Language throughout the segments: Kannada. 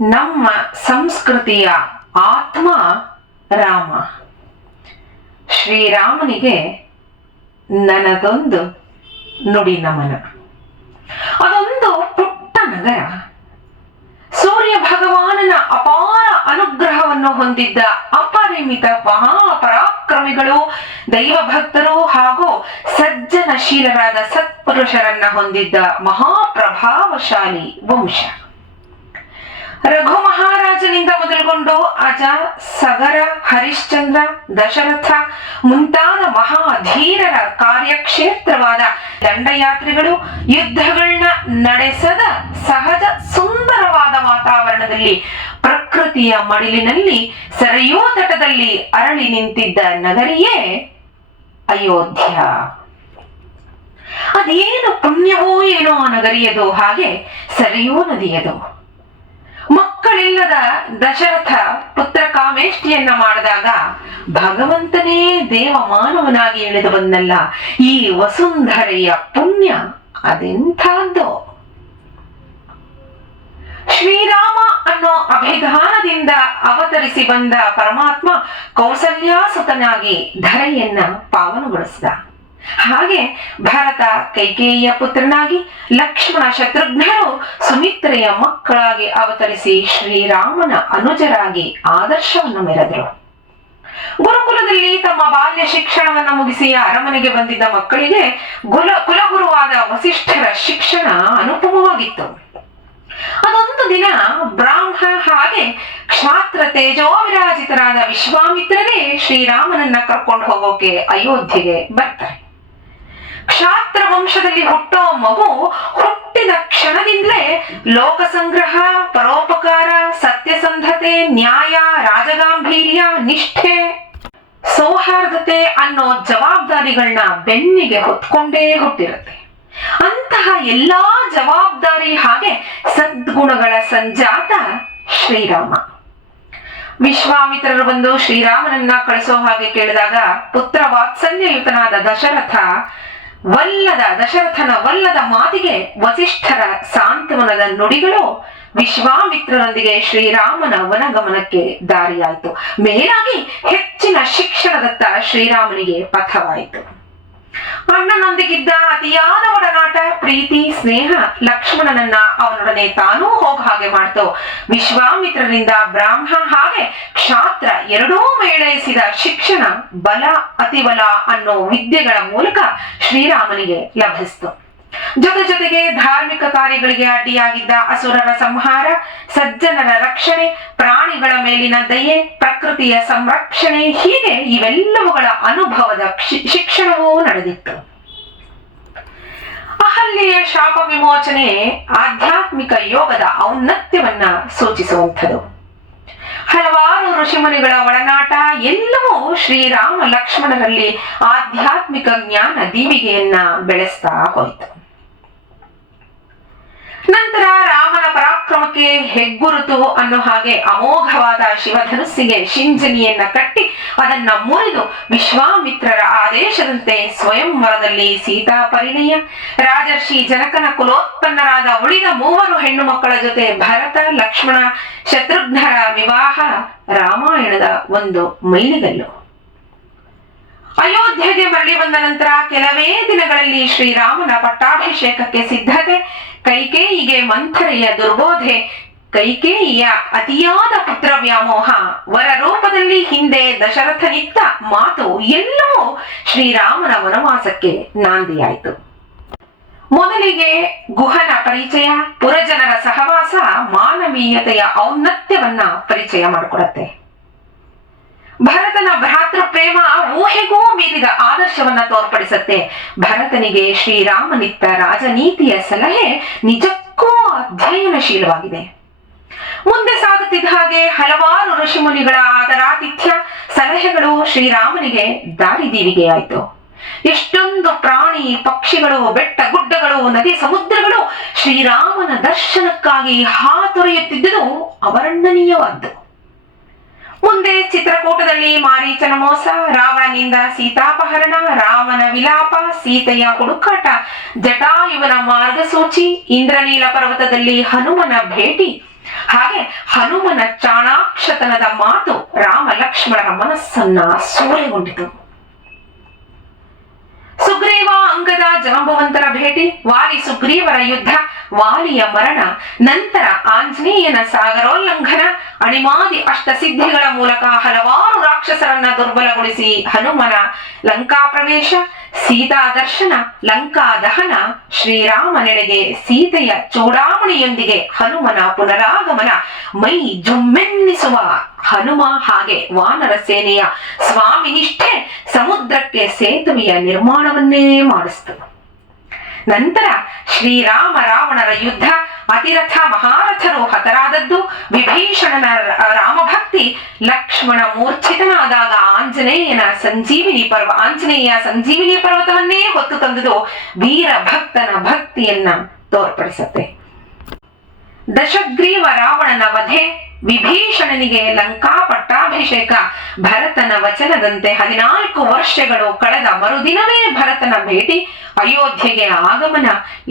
ನಮ್ಮ ಸಂಸ್ಕೃತಿಯ ಆತ್ಮ ರಾಮ. ಶ್ರೀರಾಮನಿಗೆ ನನದೊಂದು ನುಡಿ ನಮನ. ಅದೊಂದು ಪುಟ್ಟ ನಗರ. ಸೂರ್ಯ ಭಗವಾನನ ಅಪಾರ ಅನುಗ್ರಹವನ್ನು ಹೊಂದಿದ್ದ ಅಪರಿಮಿತ ಮಹಾಪರಾಕ್ರಮಿಗಳು ದೈವ ಭಕ್ತರು ಹಾಗೂ ಸಜ್ಜನಶೀಲರಾದ ಸತ್ಪುರುಷರನ್ನ ಹೊಂದಿದ್ದ ಮಹಾಪ್ರಭಾವಶಾಲಿ ವಂಶ. ರಘು ಮಹಾರಾಜನಿಂದ ಮೊದಲುಗೊಂಡು ಅಜ ಸಗರ, ಹರಿಶ್ಚಂದ್ರ, ದಶರಥ ಮುಂತಾದ ಮಹಾಧೀರರ ಕಾರ್ಯಕ್ಷೇತ್ರವಾದ ದಂಡಯಾತ್ರೆಗಳು ಯುದ್ಧಗಳನ್ನ ನಡೆಸದ ಸಹಜ ಸುಂದರವಾದ ವಾತಾವರಣದಲ್ಲಿ, ಪ್ರಕೃತಿಯ ಮಡಿಲಿನಲ್ಲಿ, ಸರಯೂ ತಟದಲ್ಲಿ ಅರಳಿ ನಿಂತಿದ್ದ ನಗರಿಯೇ ಅಯೋಧ್ಯ. ಅದೇನು ಪುಣ್ಯವೋ ಏನೋ ನಗರಿಯದು ಹಾಗೆ ಸರಿಯೋ ನದಿಯದು. ಮಕ್ಕಳಿಲ್ಲದ ದಶರಥ ಪುತ್ರ ಕಾಮೇಷ್ಟಿಯನ್ನ ಮಾಡಿದಾಗ ಭಗವಂತನೇ ದೇವ ಮಾನವನಾಗಿ ಇಳಿದು ಬಂದಲ್ಲ ಈ ವಸುಂಧರೆಯ ಪುಣ್ಯ ಅದೆಂಥದ್ದು? ಶ್ರೀರಾಮ ಅನ್ನೋ ಅಭಿಧಾನದಿಂದ ಅವತರಿಸಿ ಬಂದ ಪರಮಾತ್ಮ ಕೌಸಲ್ಯಾಸುತನಾಗಿ ಧರೆಯನ್ನ ಪಾವನಗೊಳಿಸಿದ. ಹಾಗೆ ಭರತ ಕೈಕೇಯಿಯ ಪುತ್ರನಾಗಿ ಲಕ್ಷ್ಮಣ ಶತ್ರುಘ್ನರು ಸುಮಿತ್ರೆಯ ಮಕ್ಕಳಾಗಿ ಅವತರಿಸಿ ಶ್ರೀರಾಮನ ಅನುಜರಾಗಿ ಆದರ್ಶವನ್ನು ಮೆರೆದರು. ಗುರುಕುಲದಲ್ಲಿ ತಮ್ಮ ಬಾಲ್ಯ ಶಿಕ್ಷಣವನ್ನು ಮುಗಿಸಿ ಅರಮನೆಗೆ ಬಂದಿದ್ದ ಮಕ್ಕಳಿಗೆ ಗುಲ ಕುಲಗುರುವಾದ ವಸಿಷ್ಠರ ಶಿಕ್ಷಣ ಅನುಪಮವಾಗಿತ್ತು. ಅದೊಂದು ದಿನ ಬ್ರಾಹ್ಮ ಹಾಗೆ ಕ್ಷಾತ್ರ ತೇಜೋವಿರಾಜಿತರಾದ ವಿಶ್ವಾಮಿತ್ರರೇ ಶ್ರೀರಾಮನನ್ನ ಕರ್ಕೊಂಡು ಹೋಗೋಕೆ ಅಯೋಧ್ಯೆಗೆ ಬರ್ತಾರೆ. ಕ್ಷಾತ್ರ ವಂಶದಲ್ಲಿ ಹುಟ್ಟೋ ಮಗು ಹುಟ್ಟಿದ ಕ್ಷಣದಿಂದಲೇ ಲೋಕ ಸಂಗ್ರಹ ಪರೋಪಕಾರ, ಸತ್ಯಸಂಧತೆ, ನ್ಯಾಯ, ರಾಜಗಾಂಭೀರ್ಯ, ನಿಷ್ಠೆ, ಸೌಹಾರ್ದತೆ ಅನ್ನೋ ಜವಾಬ್ದಾರಿಗಳನ್ನ ಬೆನ್ನಿಗೆ ಹೊತ್ಕೊಂಡೇ ಹುಟ್ಟಿರುತ್ತೆ. ಅಂತಹ ಎಲ್ಲಾ ಜವಾಬ್ದಾರಿ ಹಾಗೆ ಸದ್ಗುಣಗಳ ಸಂಜಾತ ಶ್ರೀರಾಮ. ವಿಶ್ವಾಮಿತ್ರರು ಬಂದು ಶ್ರೀರಾಮನನ್ನ ಕಳಿಸೋ ಹಾಗೆ ಕೇಳಿದಾಗ ಪುತ್ರ ವಾತ್ಸಲ್ಯಯುತನಾದ ದಶರಥ ವಲ್ಲದ ದಶರಥನ ವಲ್ಲದ ಮಾತಿಗೆ ವಸಿಷ್ಠರ ಸಾಂತ್ವನದ ನುಡಿಗಳು ವಿಶ್ವಾಮಿತ್ರರೊಂದಿಗೆ ಶ್ರೀರಾಮನ ವನಗಮನಕ್ಕೆ ದಾರಿಯಾಯಿತು. ಮೇಲಾಗಿ ಹೆಚ್ಚಿನ ಶಿಕ್ಷಣದತ್ತ ಶ್ರೀರಾಮನಿಗೆ ಪಥವಾಯಿತು. ಅಣ್ಣನೊಂದಿಗಿದ್ದ ಅತಿಯಾದ ಒಡನಾಟ, ಪ್ರೀತಿ, ಸ್ನೇಹ ಲಕ್ಷ್ಮಣನನ್ನ ಅವನೊಡನೆ ತಾನೂ ಹೋಗ ಹಾಗೆ ಮಾಡ್ತು. ವಿಶ್ವಾಮಿತ್ರರಿಂದ ಬ್ರಾಹ್ಮ ಹಾಗೆ ಕ್ಷಾತ್ರ ಎರಡೂ ಮೇಳೈಸಿದ ಶಿಕ್ಷಣ, ಬಲ, ಅತಿಬಲ ಅನ್ನೋ ವಿದ್ಯೆಗಳ ಮೂಲಕ ಶ್ರೀರಾಮನಿಗೆ ಲಭಿಸಿತು. ಜೊತೆ ಜೊತೆಗೆ ಧಾರ್ಮಿಕ ಕಾರ್ಯಗಳಿಗೆ ಅಡ್ಡಿಯಾಗಿದ್ದ ಅಸುರರ ಸಂಹಾರ, ಸಜ್ಜನರ ರಕ್ಷಣೆ, ಪ್ರಾಣಿಗಳ ಮೇಲಿನ ದಯೆ, ಪ್ರಕೃತಿಯ ಸಂರಕ್ಷಣೆ, ಹೀಗೆ ಇವೆಲ್ಲವುಗಳ ಅನುಭವದ ಶಿಕ್ಷಣವೂ ನಡೆದಿತ್ತು. ಅಹಲ್ಯೆಯ ಶಾಪ ವಿಮೋಚನೆ ಆಧ್ಯಾತ್ಮಿಕ ಯೋಗದ ಔನ್ನತ್ಯವನ್ನ ಸೂಚಿಸುವಂಥದ್ದು ಹಲವಾರು ಋಷಿಮುನಿಗಳ ಒಳನಾಟ ಎಲ್ಲವೂ ಶ್ರೀರಾಮ ಲಕ್ಷ್ಮಣರಲ್ಲಿ ಆಧ್ಯಾತ್ಮಿಕ ಜ್ಞಾನ ದೀವಿಗೆಯನ್ನ ಬೆಳೆಸ್ತಾ ಹೋಯಿತು. ನಂತರ ರಾಮನ ಪರಾಕ್ರಮಕ್ಕೆ ಹೆಗ್ಗುರುತು ಅನ್ನೋ ಹಾಗೆ ಅಮೋಘವಾದ ಶಿವಧನುಸ್ಸಿಗೆ ಶಿಂಜನಿಯನ್ನ ಕಟ್ಟಿ ಅದನ್ನ ಮುರಿದು ವಿಶ್ವಾಮಿತ್ರರ ಆದೇಶದಂತೆ ಸ್ವಯಂವರದಲ್ಲಿ ಸೀತಾ ಪರಿಣಯ. ರಾಜರ್ಷಿ ಜನಕನ ಕುಲೋತ್ಪನ್ನರಾದ ಉಳಿದ ಮೂವರು ಹೆಣ್ಣು ಮಕ್ಕಳ ಜೊತೆ ಭರತ, ಲಕ್ಷ್ಮಣ, ಶತ್ರುಘ್ನರ ವಿವಾಹ ರಾಮಾಯಣದ ಒಂದು ಮೈಲಿಗಲ್ಲು. ಅಯೋಧ್ಯೆಗೆ ಮರಳಿ ಬಂದ ನಂತರ ಕೆಲವೇ ದಿನಗಳಲ್ಲಿ ಶ್ರೀರಾಮನ ಪಟ್ಟಾಭಿಷೇಕಕ್ಕೆ ಸಿದ್ಧತೆ. ಕೈಕೇಯಿಗೆ ಮಂಥರೆಯ ದುರ್ಬೋಧೆ, ಕೈಕೇಯಿಯ ಅತಿಯಾದ ಪುತ್ರ ವ್ಯಾಮೋಹ, ವರ ರೂಪದಲ್ಲಿ ಹಿಂದೆ ದಶರಥನಿತ್ತ ಮಾತು ಎಲ್ಲವೂ ಶ್ರೀರಾಮನ ವನವಾಸಕ್ಕೆ ನಾಂದಿಯಾಯಿತು. ಮೊದಲಿಗೆ ಗುಹನ ಪರಿಚಯ, ಪುರಜನರ ಸಹವಾಸ, ಮಾನವೀಯತೆಯ ಔನ್ನತ್ಯವನ್ನ ಪರಿಚಯ ಮಾಡಿಕೊಡತ್ತೆ. ಭರತನ ಭ್ರಾತೃ ಪ್ರೇಮ ಊಹೆಗೂ ಮೀರಿದ ಆದರ್ಶವನ್ನ ತೋರ್ಪಡಿಸುತ್ತೆ. ಭರತನಿಗೆ ಶ್ರೀರಾಮನಿತ್ತ ರಾಜನೀತಿಯ ಸಲಹೆ ನಿಜಕ್ಕೂ ಅಧ್ಯಯನಶೀಲವಾಗಿದೆ. ಮುಂದೆ ಸಾಗುತ್ತಿದ್ದ ಹಾಗೆ ಹಲವಾರು ಋಷಿಮುನಿಗಳ ಆದರಾತಿಥ್ಯ ಸಲಹೆಗಳು ಶ್ರೀರಾಮನಿಗೆ ದಾರಿದೀವಿಗೆಯಾಯಿತು ಎಷ್ಟೊಂದು ಪ್ರಾಣಿ, ಪಕ್ಷಿಗಳು, ಬೆಟ್ಟ ಗುಡ್ಡಗಳು, ನದಿ ಸಮುದ್ರಗಳು ಶ್ರೀರಾಮನ ದರ್ಶನಕ್ಕಾಗಿ ಹಾತೊರೆಯುತ್ತಿದ್ದುದು ಅವರ್ಣನೀಯವಾದ್ದು. ಮುಂದೆ ಚಿತ್ರಕೂಟದಲ್ಲಿ ಮಾರೀಚನ ಮೋಸ, ರಾವಣನಿಂದ ಸೀತಾಪಹರಣ, ರಾವಣ ವಿಲಾಪ, ಸೀತೆಯ ಹುಡುಕಾಟ, ಜಟಾಯುವನ ಮಾರ್ಗಸೂಚಿ, ಇಂದ್ರನೀಲ ಪರ್ವತದಲ್ಲಿ ಹನುಮನ ಭೇಟಿ. ಹಾಗೆ ಹನುಮನ ಚಾಣಾಕ್ಷತನದ ಮಾತು ರಾಮ ಲಕ್ಷ್ಮಣರ ಮನಸ್ಸನ್ನ ಸೂರೆಗೊಂಡಿತು. ಸುಗ್ರೀವ ಅಂಗದ ಜಾಂಬವಂತರ ಭೇಟಿ ವಾರಿ ಸುಗ್ರೀವರ ಯುದ್ಧ ವಾಲಿಯ ಮರಣ, ನಂತರ ಆಂಜನೇಯನ ಸಾಗರೋಲ್ಲಂಘನ, ಅಣಿಮಾದಿ ಅಷ್ಟ ಸಿದ್ಧಿಗಳ ಮೂಲಕ ಹಲವಾರು ರಾಕ್ಷಸರನ್ನ ದುರ್ಬಲಗೊಳಿಸಿ ಹನುಮನ ಲಂಕಾ ಪ್ರವೇಶ, ಸೀತಾ ದರ್ಶನ, ಲಂಕಾ ದಹನ, ಶ್ರೀರಾಮನೆಡೆಗೆ ಸೀತೆಯ ಚೂಡಾಮಣಿಯೊಂದಿಗೆ ಹನುಮನ ಪುನರಾಗಮನ, ಮೈ ಜುಮ್ಮೆನ್ನಿಸುವ ಹನುಮ ಹಾಗೆ ವಾನರ ಸೇನೆಯ ಸ್ವಾಮಿನಿಷ್ಠೆ ಸಮುದ್ರಕ್ಕೆ ಸೇತುವೆಯ ನಿರ್ಮಾಣವನ್ನೇ ಮಾಡಿಸ್ತು. ನಂತರ ಶ್ರೀರಾಮ ರಾವಣರ ಯುದ್ಧ, ಅತಿರಥ ಮಹಾರಥರು ಹತರಾದದ್ದು, ವಿಭೀಷಣನ ರಾಮಭಕ್ತಿ ಲಕ್ಷ್ಮಣ ಮೂರ್ಛಿತನಾದಾಗ ಆಂಜನೇಯನ ಸಂಜೀವಿನಿ ಪರ್ವ, ಆಂಜನೇಯ ಸಂಜೀವಿನಿ ಪರ್ವತವನ್ನೇ ಹೊತ್ತು ತಂದುದು ವೀರ ಭಕ್ತನ ಭಕ್ತಿಯನ್ನ ತೋರ್ಪಡಿಸುತ್ತೆ. ದಶಗ್ರೀವ ರಾವಣನ ವಧೆ ವಿಭೀಷಣನಿಗೆ ಲಂಕಾ ಪಟ್ಟಾಭಿಷೇಕ ಭರತನ ವಚನದಂತೆ ಹದಿನಾಲ್ಕು ವರ್ಷಗಳು ಕಳೆದ ಮರುದಿನವೇ ಭರತನ ಭೇಟಿ ಅಯೋಧ್ಯೆಗೆ ಆಗಮನ.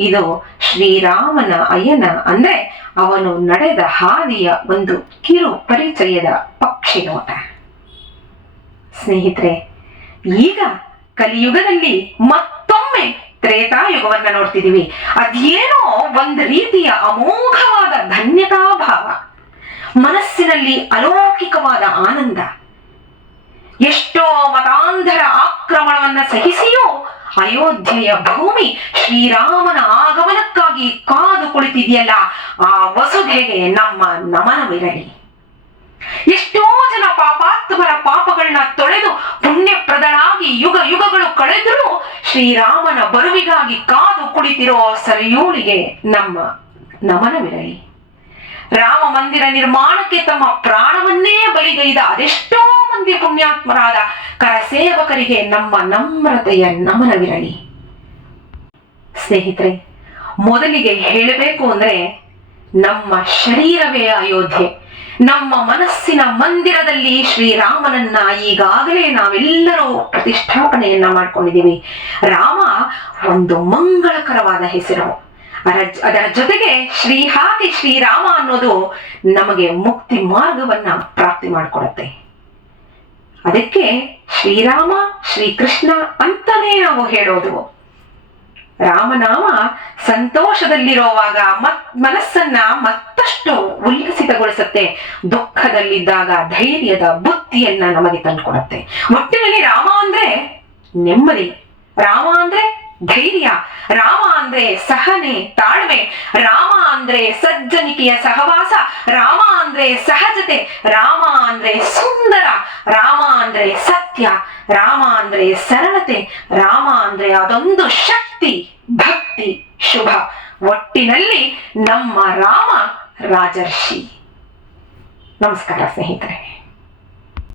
ಇದು ಶ್ರೀರಾಮನ ಅಯನ ಅಂದ್ರೆ ಅವನು ನಡೆದ ಹಾದಿಯ ಒಂದು ಕಿರು ಪರಿಚಯದ ಪಕ್ಷಿ ನೋಟ. ಸ್ನೇಹಿತರೆ, ಈಗ ಕಲಿಯುಗದಲ್ಲಿ ಮತ್ತೊಮ್ಮೆ ತ್ರೇತಾಯುಗವನ್ನ ನೋಡ್ತಿದೀವಿ ಅದೇನೋ ಒಂದು ರೀತಿಯ ಅಮೋಘವಾದ ಧನ್ಯತಾ ಭಾವ. ಮನಸ್ಸಿನಲ್ಲಿ ಅಲೌಕಿಕವಾದ ಆನಂದ. ಎಷ್ಟೋ ಮತಾಂಧರ ಆಕ್ರಮಣವನ್ನ ಸಹಿಸಿಯೂ ಅಯೋಧ್ಯೆಯ ಭೂಮಿ ಶ್ರೀರಾಮನ ಆಗಮನಕ್ಕಾಗಿ ಕಾದು ಕುಳಿತಿದೆಯಲ್ಲ, ಆ ವಸುಧೆಗೆ ನಮ್ಮ ನಮನವಿರಲಿ. ಎಷ್ಟೋ ಜನ ಪಾಪಾತ್ಮರ ಪಾಪಗಳನ್ನ ತೊಳೆದು ಪುಣ್ಯಪ್ರದಳಾಗಿ ಯುಗ ಯುಗಗಳು ಕಳೆದರೂ ಶ್ರೀರಾಮನ ಬರುವಿಗಾಗಿ ಕಾದು ಕುಳಿತಿರೋ ಸರಿಯೂಳಿಗೆ ನಮ್ಮ ನಮನವಿರಲಿ. ರಾಮ ಮಂದಿರ ನಿರ್ಮಾಣಕ್ಕೆ ತಮ್ಮ ಪ್ರಾಣವನ್ನೇ ಬಲಿಗೈದ ಅದೆಷ್ಟೋ ಮಂದಿ ಪುಣ್ಯಾತ್ಮರಾದ ಕರಸೇವಕರಿಗೆ ನಮ್ಮ ನಮ್ರತೆಯ ನಮನವಿರಲಿ. ಸ್ನೇಹಿತರೆ, ಮೊದಲಿಗೆ ಹೇಳಬೇಕು ಅಂದ್ರೆ ನಮ್ಮ ಶರೀರವೇ ಅಯೋಧ್ಯೆ. ನಮ್ಮ ಮನಸ್ಸಿನ ಮಂದಿರದಲ್ಲಿ ಶ್ರೀರಾಮನನ್ನ ಈಗಾಗಲೇ ನಾವೆಲ್ಲರೂ ಪ್ರತಿಷ್ಠಾಪನೆಯನ್ನ ಮಾಡ್ಕೊಂಡಿದ್ದೀವಿ. ರಾಮ ಒಂದು ಮಂಗಳಕರವಾದ ಹೆಸರು. ಅದರ ಜೊತೆಗೆ ಶ್ರೀ ಹಾಗೆ ಶ್ರೀರಾಮ ಅನ್ನೋದು ನಮಗೆ ಮುಕ್ತಿ ಮಾರ್ಗವನ್ನ ಪ್ರಾಪ್ತಿ ಮಾಡಿಕೊಡತ್ತೆ. ಅದಕ್ಕೆ ಶ್ರೀರಾಮ ಶ್ರೀಕೃಷ್ಣ ಅಂತಾನೇ ನಾವು ಹೇಳೋದು. ರಾಮನಾಮ ಸಂತೋಷದಲ್ಲಿರುವಾಗ ಮತ್ ಮನಸ್ಸನ್ನ ಮತ್ತಷ್ಟು ಉಲ್ಲಸಿತಗೊಳಿಸುತ್ತೆ, ದುಃಖದಲ್ಲಿದ್ದಾಗ ಧೈರ್ಯದ ಬುದ್ಧಿಯನ್ನ ನಮಗೆ ತಂದುಕೊಡುತ್ತೆ. ಒಟ್ಟಿನಲ್ಲಿ ರಾಮ ಅಂದ್ರೆ ನೆಮ್ಮದಿ. ರಾಮ ಅಂದ್ರೆ ಧೈರ್ಯ. ರಾಮ ಅಂದ್ರೆ ಸಹನೆ, ತಾಳ್ಮೆ. ರಾಮ ಅಂದ್ರೆ ಸಜ್ಜನಿಕೆಯ ಸಹವಾಸ. ರಾಮ ಅಂದ್ರೆ ಸಹಜತೆ. ರಾಮ ಅಂದ್ರೆ ಸುಂದರ. ರಾಮ ಅಂದ್ರೆ ಸತ್ಯ. ರಾಮ ಅಂದ್ರೆ ಸರಳತೆ. ರಾಮ ಅಂದ್ರೆ ಅದೊಂದು ಶಕ್ತಿ, ಭಕ್ತಿ, ಶುಭ. ಒಟ್ಟಿನಲ್ಲಿ ನಮ್ಮ ರಾಮ ರಾಜರ್ಷಿ. ನಮಸ್ಕಾರ ಸ್ನೇಹಿತರೆ.